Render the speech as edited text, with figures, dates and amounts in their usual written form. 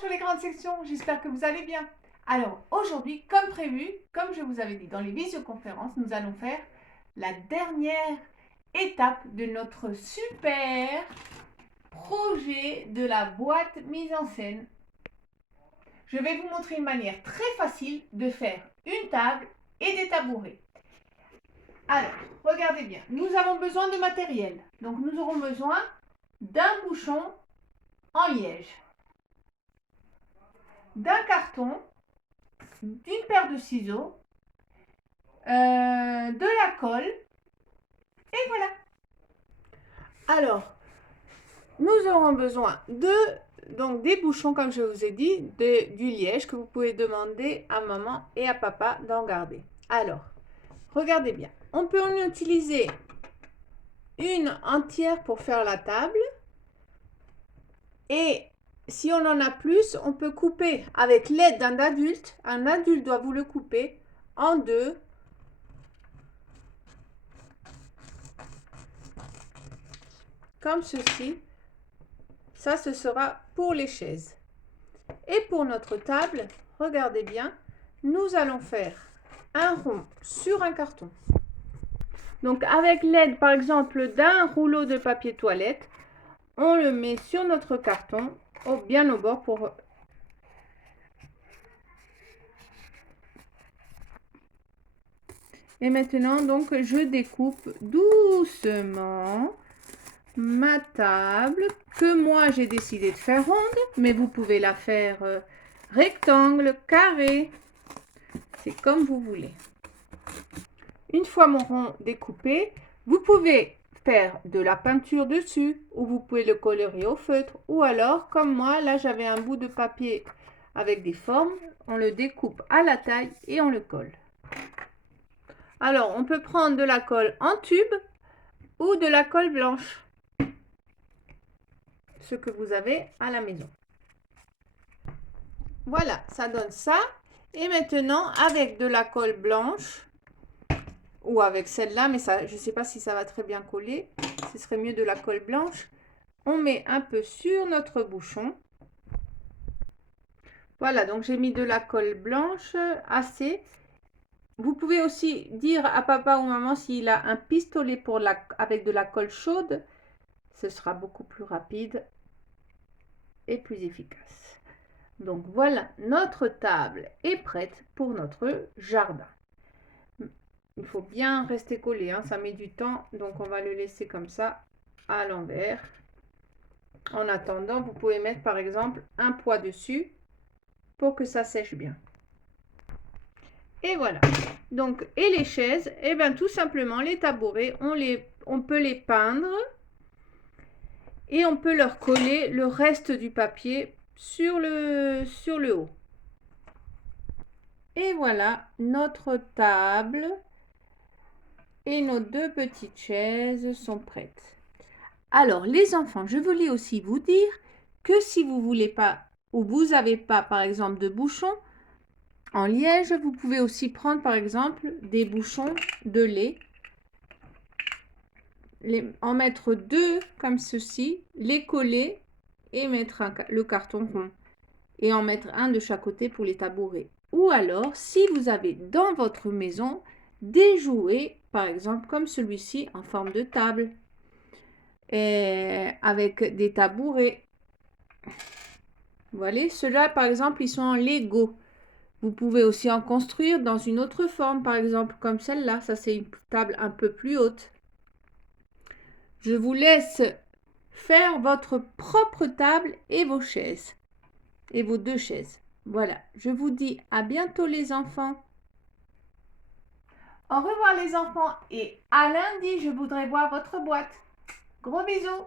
Bonjour les grandes sections, j'espère que vous allez bien. Alors aujourd'hui, comme prévu, comme je vous avais dit dans les visioconférences, nous allons faire la dernière étape de notre super projet de la boîte mise en scène. Je vais vous montrer une manière très facile de faire une table et des tabourets. Alors, regardez bien, nous avons besoin de matériel. Donc nous aurons besoin d'un bouchon en liège, d'un carton, d'une paire de ciseaux, de la colle, et voilà. Alors, nous aurons besoin donc des bouchons, comme je vous ai dit, du liège que vous pouvez demander à maman et à papa d'en garder. Alors, regardez bien. On peut en utiliser une entière pour faire la table. Et si on en a plus, on peut couper avec l'aide d'un adulte. Un adulte doit vous le couper en deux. Comme ceci. Ça, ce sera pour les chaises. Et pour notre table, regardez bien, nous allons faire un rond sur un carton. Donc avec l'aide par exemple d'un rouleau de papier toilette, on le met sur notre carton, bien au bord pour... Et maintenant, donc, je découpe doucement ma table que moi j'ai décidé de faire ronde, mais vous pouvez la faire rectangle, carré, c'est comme vous voulez. Une fois mon rond découpé, vous pouvez faire de la peinture dessus ou vous pouvez le colorer au feutre ou alors comme moi là j'avais un bout de papier avec des formes, on le découpe à la taille et on le colle. Alors on peut prendre de la colle en tube ou de la colle blanche, ce que vous avez à la maison. Voilà, ça donne ça. Et maintenant, avec de la colle blanche, ou avec celle-là, mais ça, je ne sais pas si ça va très bien coller, ce serait mieux de la colle blanche. On met un peu sur notre bouchon. Voilà, donc j'ai mis de la colle blanche, assez. Vous pouvez aussi dire à papa ou maman s'il a un pistolet avec de la colle chaude. Ce sera beaucoup plus rapide et plus efficace. Donc voilà, notre table est prête pour notre jardin. Il faut bien rester collé, hein, ça met du temps, donc on va le laisser comme ça à l'envers. En attendant, vous pouvez mettre par exemple un poids dessus pour que ça sèche bien. Et voilà. Donc, et les chaises, et bien tout simplement les tabourets, on peut les peindre et on peut leur coller le reste du papier sur le haut. Et voilà, notre table et nos deux petites chaises sont prêtes. Alors, les enfants, je voulais aussi vous dire que si vous voulez pas ou vous n'avez pas, par exemple, de bouchons en liège, vous pouvez aussi prendre, par exemple, des bouchons de lait, en mettre deux comme ceci, les coller et mettre le carton rond et en mettre un de chaque côté pour les tabourets. Ou alors, si vous avez dans votre maison des jouets, par exemple, comme celui-ci en forme de table, avec des tabourets. Voilà, ceux-là, par exemple, ils sont en Lego. Vous pouvez aussi en construire dans une autre forme, par exemple, comme celle-là. Ça, c'est une table un peu plus haute. Je vous laisse faire votre propre table et vos chaises. Et vos deux chaises. Voilà, je vous dis à bientôt les enfants. Au revoir les enfants et à lundi, je voudrais voir votre boîte. Gros bisous.